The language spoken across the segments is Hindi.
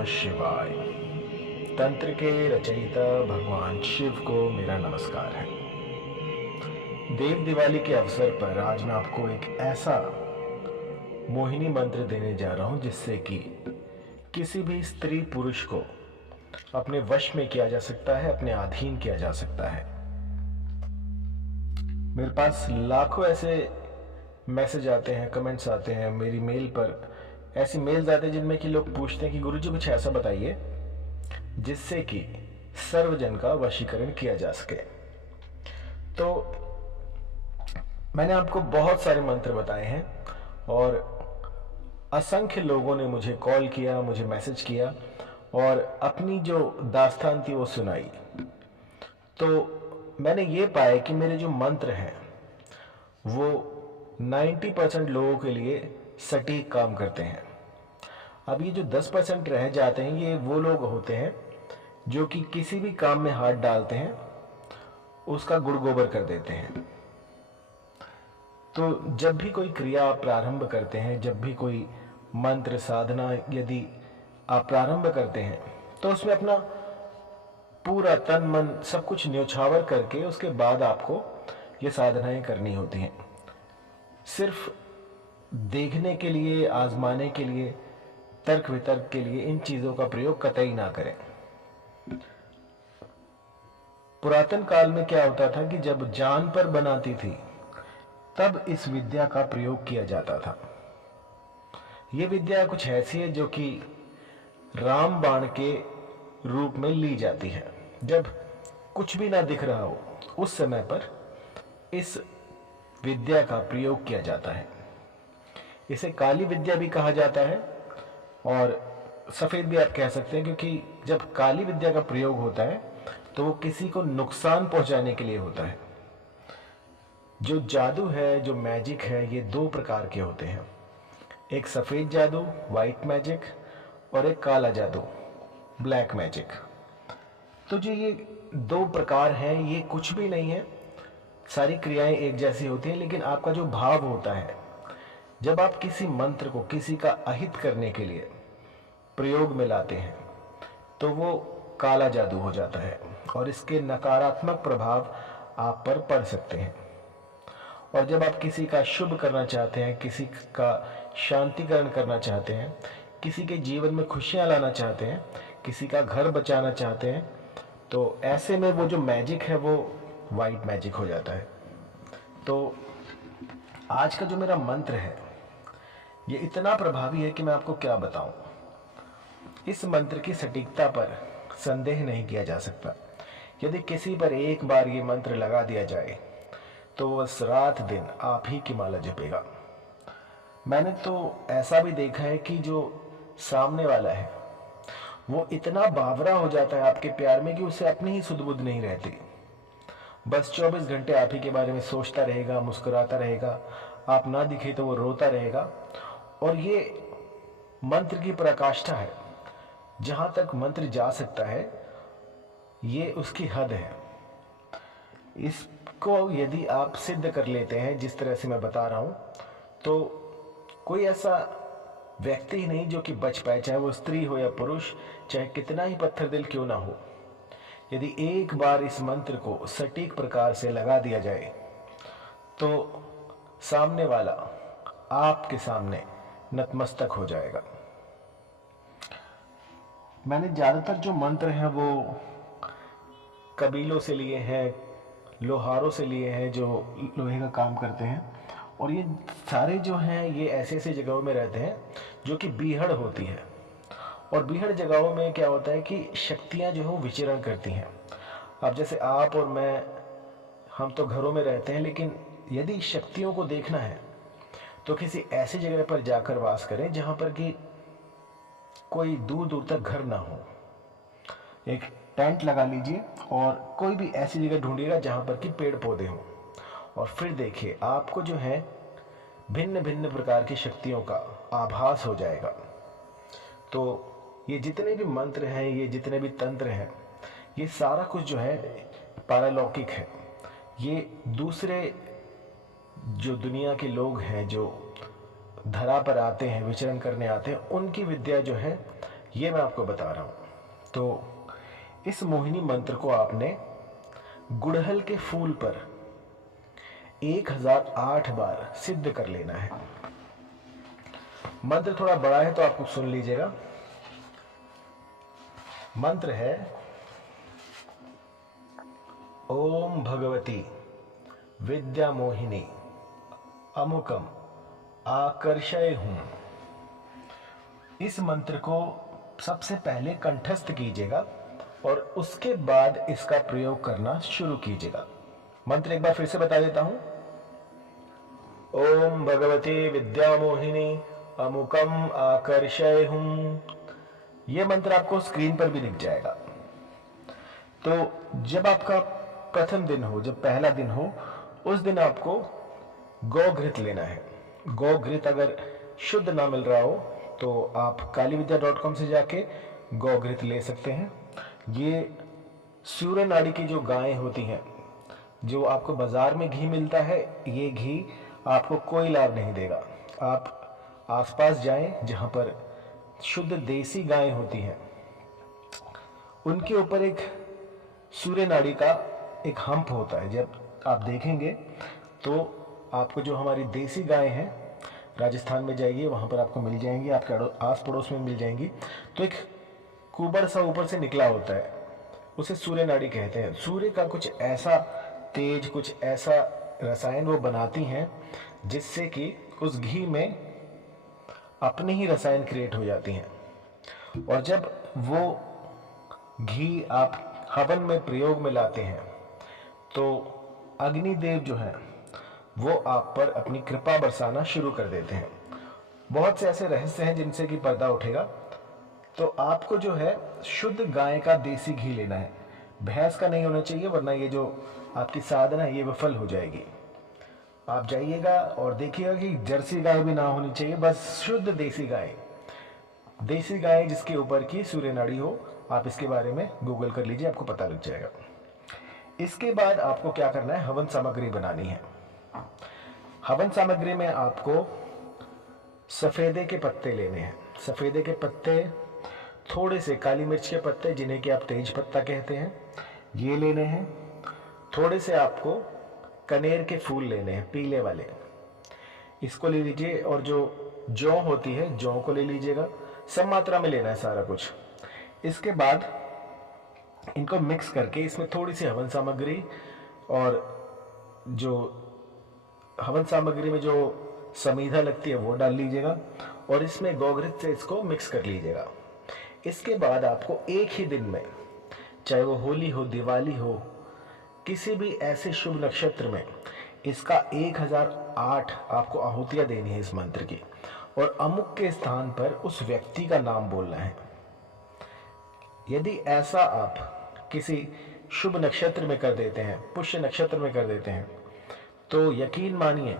नमः शिवाय। तंत्र के रचयिता भगवान शिव को मेरा नमस्कार है। देव दिवाली के अवसर पर आज मैं आपको एक ऐसा मोहिनी मंत्र देने जा रहा हूं जिससे कि किसी भी स्त्री पुरुष को अपने वश में किया जा सकता है, अपने अधीन किया जा सकता है। मेरे पास लाखों ऐसे मैसेज आते हैं, कमेंट्स आते हैं, मेरी मेल पर ऐसी मेल्स आते हैं जिनमें कि लोग पूछते हैं कि गुरुजी कुछ ऐसा बताइए जिससे कि सर्वजन का वशीकरण किया जा सके। तो मैंने आपको बहुत सारे मंत्र बताए हैं और असंख्य लोगों ने मुझे कॉल किया, मुझे मैसेज किया और अपनी जो दास्तान थी वो सुनाई। तो मैंने ये पाया कि मेरे जो मंत्र हैं वो 90% लोगों के लिए सटीक काम करते हैं। अब ये जो 10% रह जाते हैं ये वो लोग होते हैं जो कि किसी भी काम में हाथ डालते हैं उसका गुड़ गोबर कर देते हैं। तो जब भी कोई क्रिया आप प्रारंभ करते हैं, जब भी कोई मंत्र साधना यदि आप प्रारंभ करते हैं तो उसमें अपना पूरा तन मन सब कुछ न्योछावर करके उसके बाद आपको ये साधनाएं करनी होती हैं। सिर्फ देखने के लिए, आजमाने के लिए, तर्क वितर्क के लिए इन चीजों का प्रयोग कतई ना करें। पुरातन काल में क्या होता था कि जब जान पर बनाती थी तब इस विद्या का प्रयोग किया जाता था। यह विद्या कुछ ऐसी है जो कि राम बाण के रूप में ली जाती है। जब कुछ भी ना दिख रहा हो उस समय पर इस विद्या का प्रयोग किया जाता है। इसे काली विद्या भी कहा जाता है और सफेद भी आप कह सकते हैं, क्योंकि जब काली विद्या का प्रयोग होता है तो वो किसी को नुकसान पहुंचाने के लिए होता है। जो जादू है, जो मैजिक है, ये दो प्रकार के होते हैं। एक सफेद जादू, व्हाइट मैजिक, और एक काला जादू, ब्लैक मैजिक। तो जो ये दो प्रकार हैं ये कुछ भी नहीं है, सारी क्रियाएं एक जैसी होती हैं, लेकिन आपका जो भाव होता है जब आप किसी मंत्र को किसी का अहित करने के लिए प्रयोग में लाते हैं तो वो काला जादू हो जाता है और इसके नकारात्मक प्रभाव आप पर पड़ सकते हैं। और जब आप किसी का शुभ करना चाहते हैं, किसी का शांतिकरण करना चाहते हैं, किसी के जीवन में खुशियां लाना चाहते हैं, किसी का घर बचाना चाहते हैं, तो ऐसे में वो जो मैजिक है वो वाइट मैजिक हो जाता है। तो आज का जो मेरा मंत्र है ये इतना प्रभावी है कि मैं आपको क्या बताऊं। इस मंत्र की सटीकता पर संदेह नहीं किया जा सकता। यदि किसी पर एक बार ये मंत्र लगा दिया जाए तो बस रात दिन आप ही की माला जपेगा। मैंने तो ऐसा भी देखा है कि जो सामने वाला है वो इतना बावरा हो जाता है आपके प्यार में कि उसे अपनी ही सुध बुध नहीं रहती। बस 24 घंटे आप ही के बारे में सोचता रहेगा, मुस्कुराता रहेगा, आप ना दिखे तो वो रोता रहेगा। और ये मंत्र की पराकाष्ठा है, जहां तक मंत्र जा सकता है ये उसकी हद है। इसको यदि आप सिद्ध कर लेते हैं जिस तरह से मैं बता रहा हूं तो कोई ऐसा व्यक्ति ही नहीं जो कि बच पाए, चाहे वो स्त्री हो या पुरुष, चाहे कितना ही पत्थर दिल क्यों ना हो। यदि एक बार इस मंत्र को सटीक प्रकार से लगा दिया जाए तो सामने वाला आपके सामने नतमस्तक हो जाएगा। मैंने ज्यादातर जो मंत्र हैं वो कबीलों से लिए हैं, लोहारों से लिए हैं जो लोहे का काम करते हैं, और ये सारे जो हैं ये ऐसे ऐसे जगहों में रहते हैं जो कि बीहड़ होती है। और बीहड़ जगहों में क्या होता है कि शक्तियां जो है विचरण करती हैं। अब जैसे आप और मैं, हम तो घरों में रहते हैं, लेकिन यदि शक्तियों को देखना है तो किसी ऐसी जगह पर जाकर वास करें जहां पर कि कोई दूर दूर तक घर ना हो। एक टेंट लगा लीजिए और कोई भी ऐसी जगह ढूंढिएगा जहां पर कि पेड़ पौधे हों, और फिर देखिए आपको जो है भिन्न भिन्न प्रकार की शक्तियों का आभास हो जाएगा। तो ये जितने भी मंत्र हैं, ये जितने भी तंत्र हैं, ये सारा कुछ जो है पारलौकिक है। ये दूसरे जो दुनिया के लोग हैं जो धरा पर आते हैं, विचरण करने आते हैं, उनकी विद्या जो है ये मैं आपको बता रहा हूँ। तो इस मोहिनी मंत्र को आपने गुड़हल के फूल पर 1008 बार सिद्ध कर लेना है। मंत्र थोड़ा बड़ा है तो आप सुन लीजिएगा। मंत्र है ओम भगवती विद्या मोहिनी अमुकम आकर्षय हूं। इस मंत्र को सबसे पहले कंठस्थ कीजिएगा और उसके बाद इसका प्रयोग करना शुरू कीजिएगा। मंत्र एक बार फिर से बता देता हूं। ओम भगवती विद्या मोहिनी अमुकम आकर्षय हूं। यह मंत्र आपको स्क्रीन पर भी दिख जाएगा। तो जब आपका प्रथम दिन हो, जब पहला दिन हो, उस दिन आपको गौघृत लेना है। गौघृत अगर शुद्ध ना मिल रहा हो तो आप kalividya.com से जाके गौघृत ले सकते हैं। ये सूर्य नाड़ी की जो गायें होती हैं, जो आपको बाजार में घी मिलता है, ये घी आपको कोई लाभ नहीं देगा। आप आसपास जाएं जहां पर शुद्ध देसी गायें होती हैं, उनके ऊपर एक सूर्य नाड़ी का एक हम्प होता है। जब आप देखेंगे तो आपको जो हमारी देसी गायें हैं, राजस्थान में जाइए, वहां पर आपको मिल जाएंगी, आपके आस पड़ोस में मिल जाएंगी। तो एक कुबड़ सा ऊपर से निकला होता है, उसे सूर्य नाड़ी कहते हैं। सूर्य का कुछ ऐसा तेज, कुछ ऐसा रसायन वो बनाती हैं जिससे कि उस घी में अपने ही रसायन क्रिएट हो जाती हैं। और जब वो घी आप हवन में प्रयोग में लाते हैं तो अग्निदेव जो हैं वो आप पर अपनी कृपा बरसाना शुरू कर देते हैं। बहुत से ऐसे रहस्य हैं जिनसे कि पर्दा उठेगा। तो आपको जो है शुद्ध गाय का देसी घी लेना है, भैंस का नहीं होना चाहिए, वरना ये जो आपकी साधना है ये विफल हो जाएगी। आप जाइएगा और देखिएगा कि जर्सी गाय भी ना होनी चाहिए, बस शुद्ध देसी गाय। देसी गाय जिसके ऊपर की सूर्य नाड़ी हो, आप इसके बारे में गूगल कर लीजिए, आपको पता लग जाएगा। इसके बाद आपको क्या करना है, हवन सामग्री बनानी है। हवन सामग्री में आपको सफेदे के पत्ते लेने हैं। सफेदे के पत्ते, थोड़े से काली मिर्च के पत्ते जिन्हें कि आप तेज पत्ता कहते हैं, ये लेने हैं। थोड़े से आपको कनेर के फूल लेने हैं, पीले वाले, इसको ले लीजिए। और जो जौ होती है, जौ को ले लीजिएगा। सब मात्रा में लेना है सारा कुछ। इसके बाद इनको मिक्स करके इसमें थोड़ी सी हवन सामग्री, और जो हवन सामग्री में जो समीधा लगती है वो डाल लीजिएगा और इसमें गौघृत से इसको मिक्स कर लीजिएगा। इसके बाद आपको एक ही दिन में, चाहे वो होली हो, दिवाली हो, किसी भी ऐसे शुभ नक्षत्र में इसका 1008 आपको आहुतियां देनी है इस मंत्र की, और अमुक के स्थान पर उस व्यक्ति का नाम बोलना है। यदि ऐसा आप किसी शुभ नक्षत्र में कर देते हैं, पुष्य नक्षत्र में कर देते हैं, तो यकीन मानिए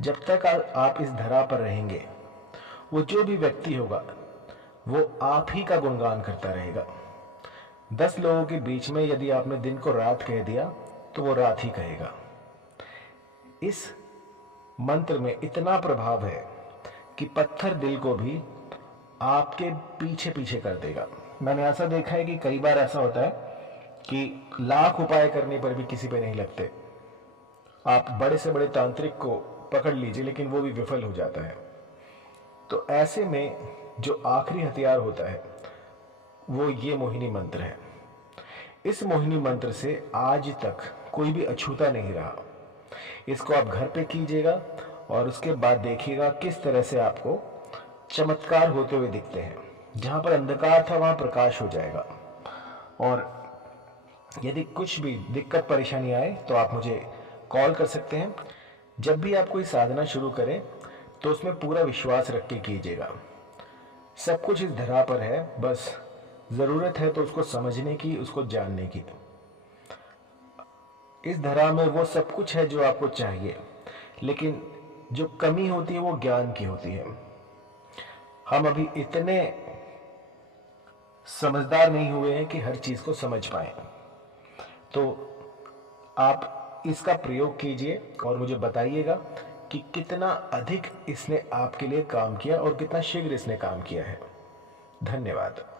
जब तक आप इस धरा पर रहेंगे, वो जो भी व्यक्ति होगा वो आप ही का गुणगान करता रहेगा। 10 लोगों के बीच में यदि आपने दिन को रात कह दिया तो वो रात ही कहेगा। इस मंत्र में इतना प्रभाव है कि पत्थर दिल को भी आपके पीछे पीछे कर देगा। मैंने ऐसा देखा है कि कई बार ऐसा होता है कि लाख उपाय करने पर भी किसी पे नहीं लगते। आप बड़े से बड़े तांत्रिक को पकड़ लीजिए, लेकिन वो भी विफल हो जाता है। तो ऐसे में जो आखिरी हथियार होता है वो ये मोहिनी मंत्र है। इस मोहिनी मंत्र से आज तक कोई भी अछूता नहीं रहा। इसको आप घर पे कीजिएगा और उसके बाद देखिएगा किस तरह से आपको चमत्कार होते हुए दिखते हैं। जहां पर अंधकार था वहां प्रकाश हो जाएगा। और यदि कुछ भी दिक्कत परेशानी आए तो आप मुझे कॉल कर सकते हैं। जब भी आप कोई साधना शुरू करें तो उसमें पूरा विश्वास रख के कीजिएगा। सब कुछ इस धरा पर है, बस जरूरत है तो उसको समझने की, उसको जानने की। इस धरा में वो सब कुछ है जो आपको चाहिए, लेकिन जो कमी होती है वो ज्ञान की होती है। हम अभी इतने समझदार नहीं हुए हैं कि हर चीज को समझ पाए। तो आप इसका प्रयोग कीजिए और मुझे बताइएगा कि कितना अधिक इसने आपके लिए काम किया और कितना शीघ्र इसने काम किया है। धन्यवाद।